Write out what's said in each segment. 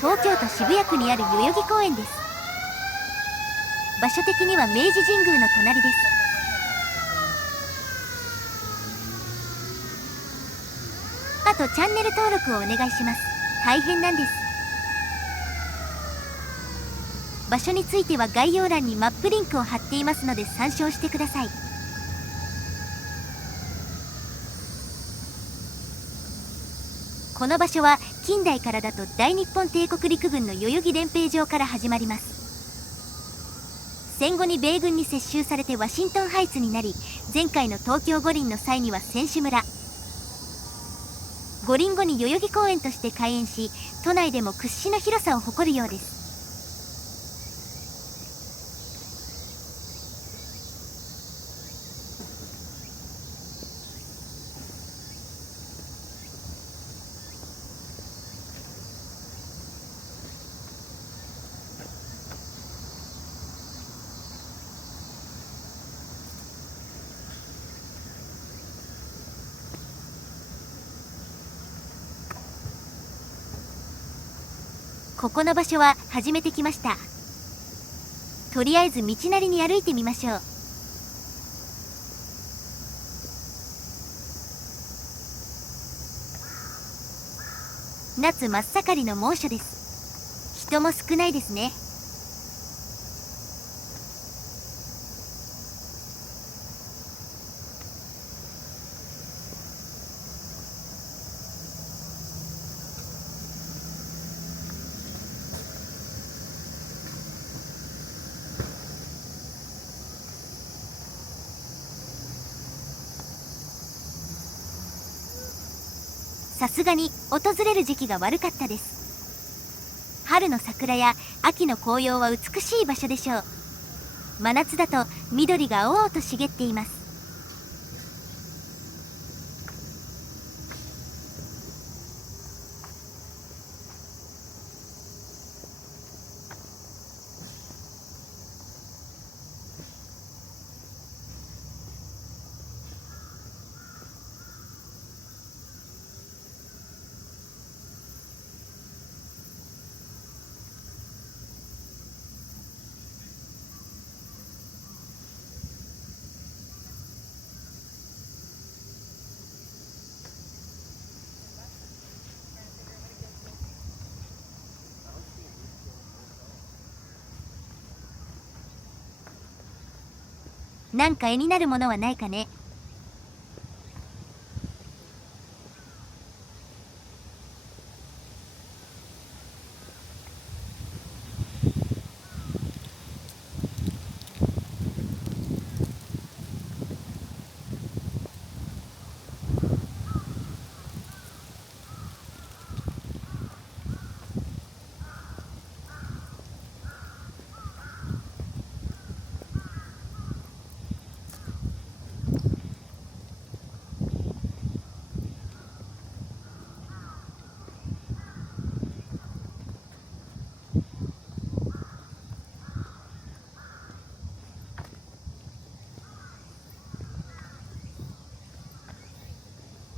東京都渋谷区にある代々木公園です。場所的には明治神宮の隣です。あとチャンネル登録をお願いします。大変なんです。場所については概要欄にマップリンクを貼っていますので参照してください。この場所は近代からだと大日本帝国陸軍の代々木練兵場から始まります。戦後に米軍に接収されてワシントンハイツになり、前回の東京五輪の際には選手村、五輪後に代々木公園として開園し、都内でも屈指の広さを誇るようです。ここの場所は初めて来ました。とりあえず道なりに歩いてみましょう。夏真っ盛りの猛暑です。人も少ないですね。さすがに訪れる時期が悪かったです。春の桜や秋の紅葉は美しい場所でしょう。真夏だと緑が青々と茂っています。なんか絵になるものはないかね。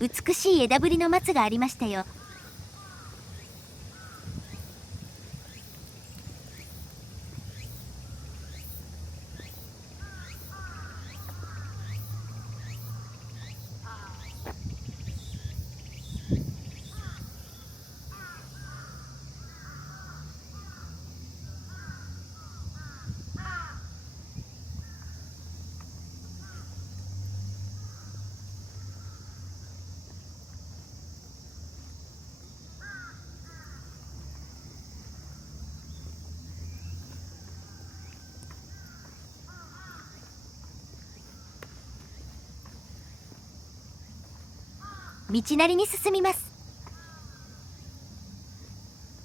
美しい枝ぶりの松がありましたよ。道なりに進みます。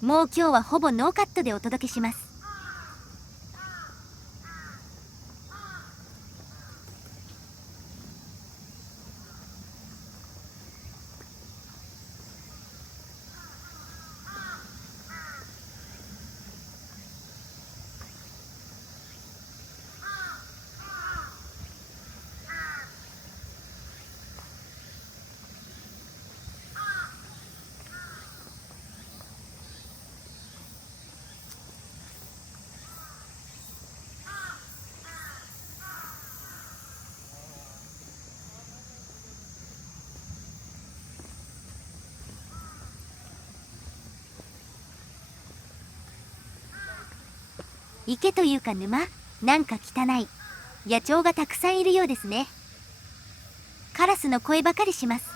もう今日はほぼノーカットでお届けします。池というか沼、なんか汚い。野鳥がたくさんいるようですね。カラスの声ばかりします。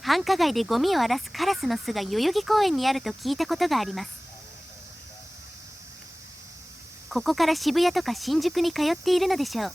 繁華街でゴミを荒らすカラスの巣が代々木公園にあると聞いたことがあります。ここから渋谷とか新宿に通っているのでしょう。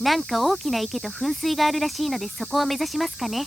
なんか大きな池と噴水があるらしいので、そこを目指しますかね。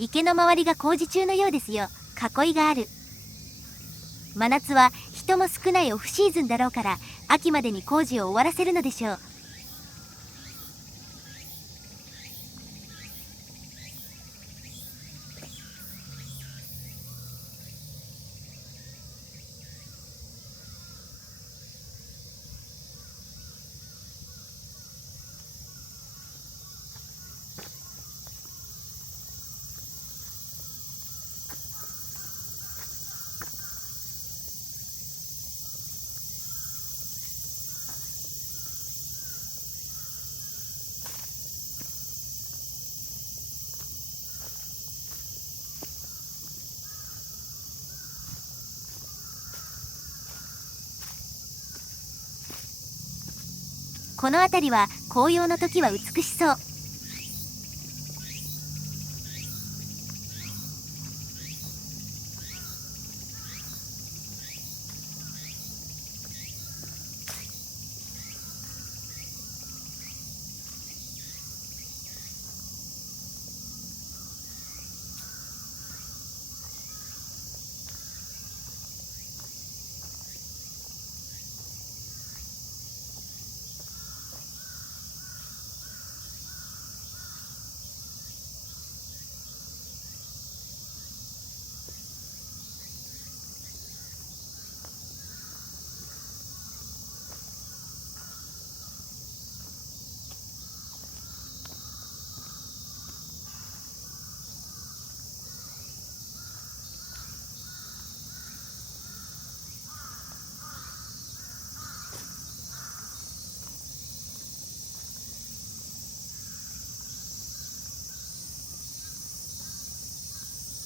池の周りが工事中のようですよ。囲いがある。真夏は人も少ないオフシーズンだろうから、秋までに工事を終わらせるのでしょう。この辺りは紅葉の時は美しそう。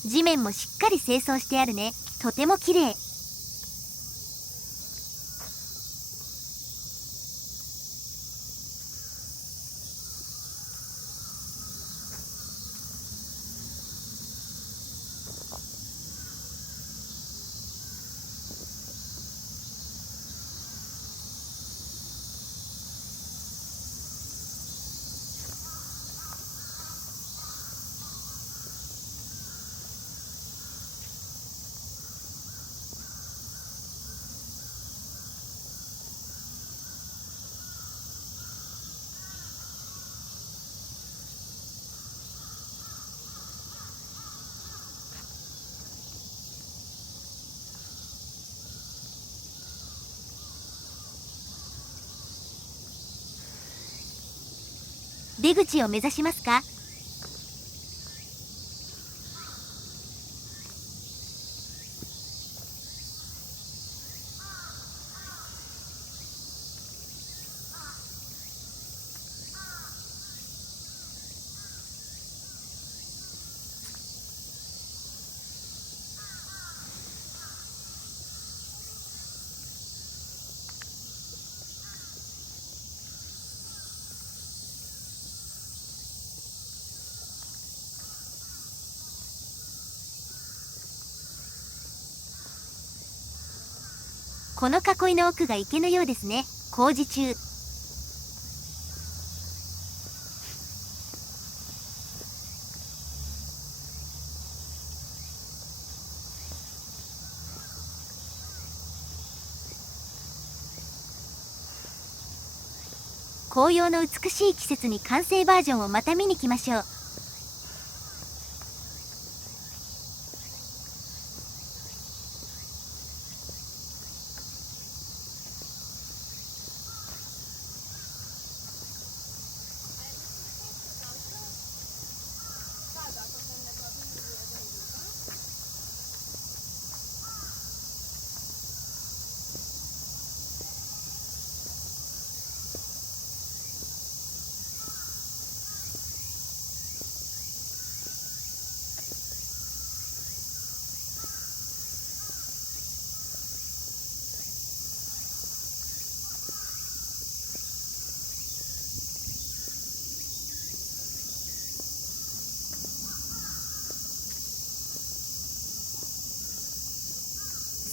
地面もしっかり清掃してあるね。とても綺麗。出口を目指しますか？この囲いの奥が池のようですね。工事中。紅葉の美しい季節に完成バージョンをまた見に来ましょう。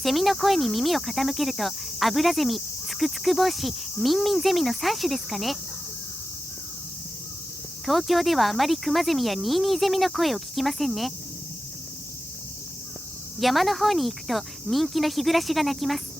セミの声に耳を傾けると、アブラゼミ、ツクツクボウシ、ミンミンゼミの3種ですかね。東京ではあまりクマゼミやニーニーゼミの声を聞きませんね。山の方に行くと人気の日暮らしが鳴きます。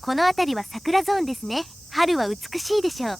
この辺りは桜ゾーンですね。春は美しいでしょう。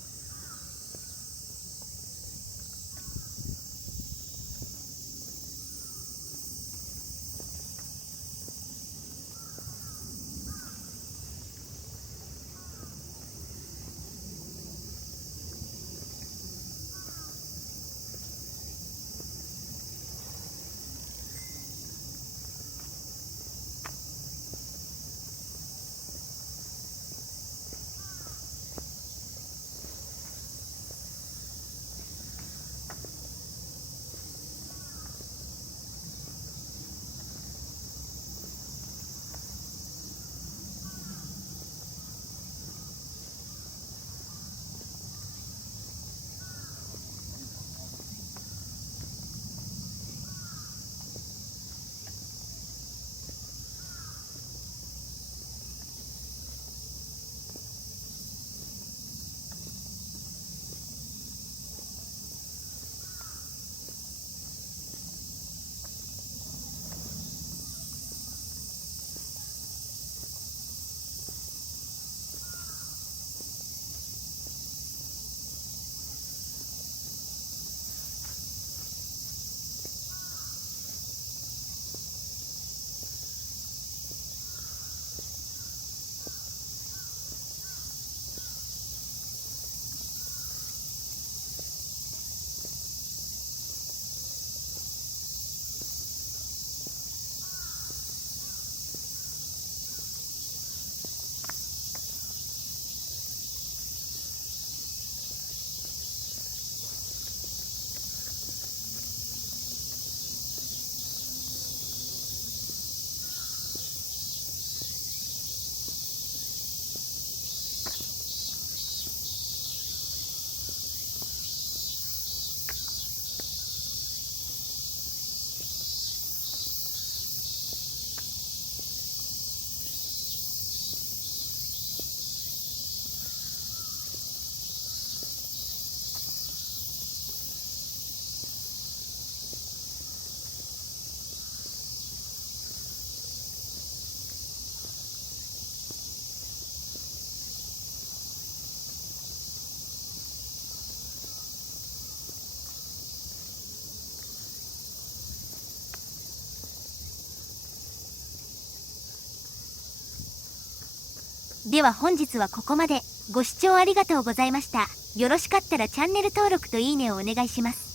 では本日はここまで。ご視聴ありがとうございました。よろしかったらチャンネル登録といいねをお願いします。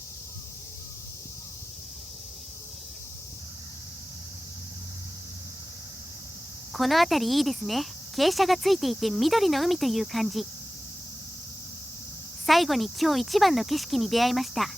この辺りいいですね。傾斜がついていて緑の海という感じ。最後に今日一番の景色に出会いました。